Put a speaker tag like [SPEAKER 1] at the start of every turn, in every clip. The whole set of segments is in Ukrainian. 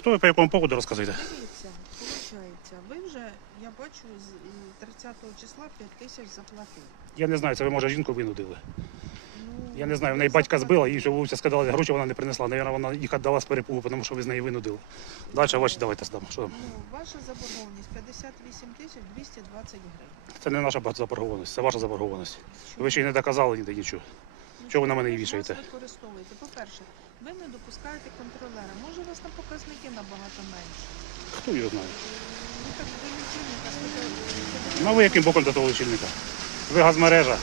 [SPEAKER 1] Хто ви по якому поводу розказуєте?
[SPEAKER 2] Дивіться, виходить, ви вже, я бачу, з 30 числа 5 тисяч заплатили.
[SPEAKER 1] Я не знаю, це ви, може, жінку винудили.
[SPEAKER 2] Ну,
[SPEAKER 1] Я не знаю, в неї батька збила, їй що вулиця сказала, гроші вона не принесла. Навірно, вона їх віддала з перепугу, тому що ви з неї винудили. Далі ваші давайте здам. Що?
[SPEAKER 2] Ну, ваша заборгованість 58 тисяч 220 гривень.
[SPEAKER 1] Це не наша заборгованість, це ваша заборгованість. Ви ще й не доказали ніде нічого. Чого ви на мене її вішаєте?
[SPEAKER 2] Ви використовуєте. По-перше, ви не допускаєте контролера. Може, у вас там показники набагато менші.
[SPEAKER 1] Хто його знає?
[SPEAKER 2] Ну, так ви лічильника спитаєте.
[SPEAKER 1] Ну а ви яким боком до того лічильника? Ви газмережа.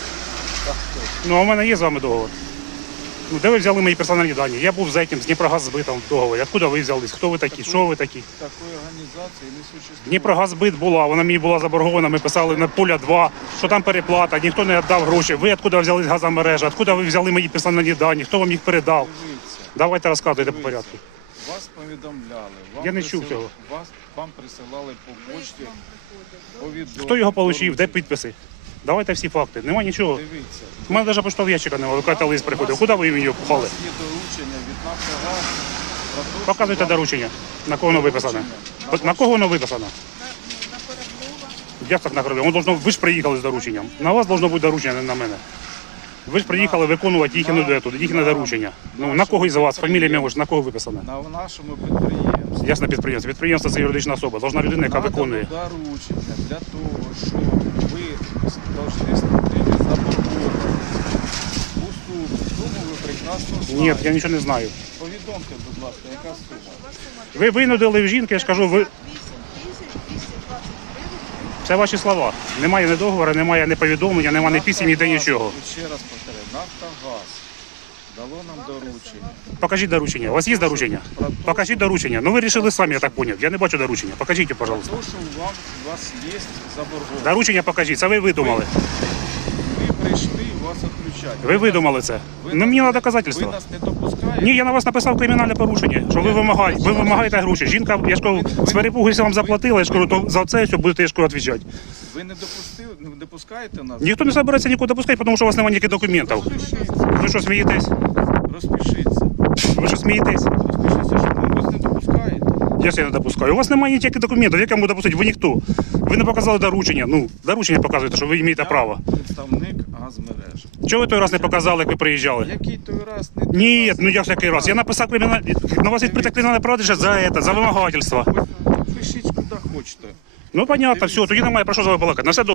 [SPEAKER 1] Ну а у мене є з вами договор. Ну, де ви взяли мої персональні дані? Я був з этим, з Дніпрогаз збитом в договорі. Откуда ви взялись? Хто ви такі? Що ви такі?
[SPEAKER 3] Такої організації не существує.
[SPEAKER 1] Дніпрогазбит була, вона мені була заборгована, ми писали на поля 2, що там переплата, ніхто не віддав гроші. Ви откуда взяли газомережа? Откуда ви взяли мої персональні дані? Хто вам їх передав?
[SPEAKER 3] Дивіться,
[SPEAKER 1] Давайте розказуйте по
[SPEAKER 3] дивіться.
[SPEAKER 1] порядку.
[SPEAKER 3] Вас повідомляли.
[SPEAKER 1] Я не чув цього.
[SPEAKER 3] Вам присилали по почті
[SPEAKER 2] Лист вам приходить.
[SPEAKER 3] повідомлення.
[SPEAKER 1] Хто його отримав? Де підписи? Давайте всі факти. Нема нічого.
[SPEAKER 3] Дивіться.
[SPEAKER 1] У мене навіть поштового ящика немає. Ви кажете, лист приходив. Куди ви мені його
[SPEAKER 3] У
[SPEAKER 1] пхали?
[SPEAKER 3] вас є доручення від Нафтогазу. про те, що
[SPEAKER 1] Показуйте
[SPEAKER 3] вам-
[SPEAKER 1] доручення. На кого воно виписане?
[SPEAKER 3] Доручення.
[SPEAKER 1] На кого воно виписано?
[SPEAKER 2] На Кораблова.
[SPEAKER 1] Як так нагробив? Ви ж приїхали з дорученням. На вас должно бути доручення, не на мене. Ви ж приїхали виконувати їхнє доручення. Ну, на кого із вас? Фамілія, ім'я, на кого виписане?
[SPEAKER 3] На нашому підприємстві.
[SPEAKER 1] Ясно, підприємство. Підприємство – це юридична особа. Должна людина, яка
[SPEAKER 3] Надано
[SPEAKER 1] виконує.
[SPEAKER 3] доручення для того, щоб ви повинні сплатити заборгованість у суму. Суму ви прекрасно знаєте.
[SPEAKER 1] Ні, я нічого не знаю.
[SPEAKER 3] Повідомте, будь ласка, яка сума?
[SPEAKER 1] Ви винудили в жінки, я ж кажу, ви...
[SPEAKER 2] 58 тисяч 220 гривень.
[SPEAKER 1] Це ваші слова. Немає ні договору, немає ні повідомлення, немає ні пісень, ніде нічого.
[SPEAKER 3] Ще раз повторяю, Нафтогаз дало нам доручення.
[SPEAKER 1] Покажіть доручення. У вас є доручення? Покажіть доручення. Ну ви вирішили самі, я так зрозумів. Я не бачу доручення. Покажіть, пожалуйста.
[SPEAKER 3] То, що у вас є заборгованість.
[SPEAKER 1] Доручення покажіть. Це ви видумали.
[SPEAKER 3] Ви прийшли, вас відключають.
[SPEAKER 1] Ви видумали це. Ну мені треба
[SPEAKER 3] Ви
[SPEAKER 1] доказательства.
[SPEAKER 3] нас не допускаєте?
[SPEAKER 1] Ні, я на вас написав кримінальне порушення, що ви вимагаєте гроші. Жінка, я ж кажу, з перепугу, якщо вам заплатила, я ж кажу, то за це все будете, я ж кажу, відповідати.
[SPEAKER 3] Ви не допускаєте нас?
[SPEAKER 1] Ніхто не збирається нікуди допускати, тому що у вас немає ніяких документів. Ви що, смієтесь?
[SPEAKER 3] Розпишіться.
[SPEAKER 1] Ви що, смієтесь?
[SPEAKER 3] Розпишіться, що ви вас не допускаєте.
[SPEAKER 1] Я ж не допускаю. У вас немає ніяких документів, як я можу допустити? Ви ніхто. Ви не показали доручення. Ну, доручення показуєте, що ви маєте право.
[SPEAKER 3] Я представник газмереж.
[SPEAKER 1] Чого ви той раз не показали, як ви приїжджали?
[SPEAKER 3] Який той раз? Не той
[SPEAKER 1] Ні,
[SPEAKER 3] раз,
[SPEAKER 1] ну як який раз? Я написав кримінальне... На вас відкрите кримінальне провадження за вимагательство.
[SPEAKER 3] Пишіть куди хочете.
[SPEAKER 1] Ну, понятно, все, тоді немає про що з вами балакати. На все добре.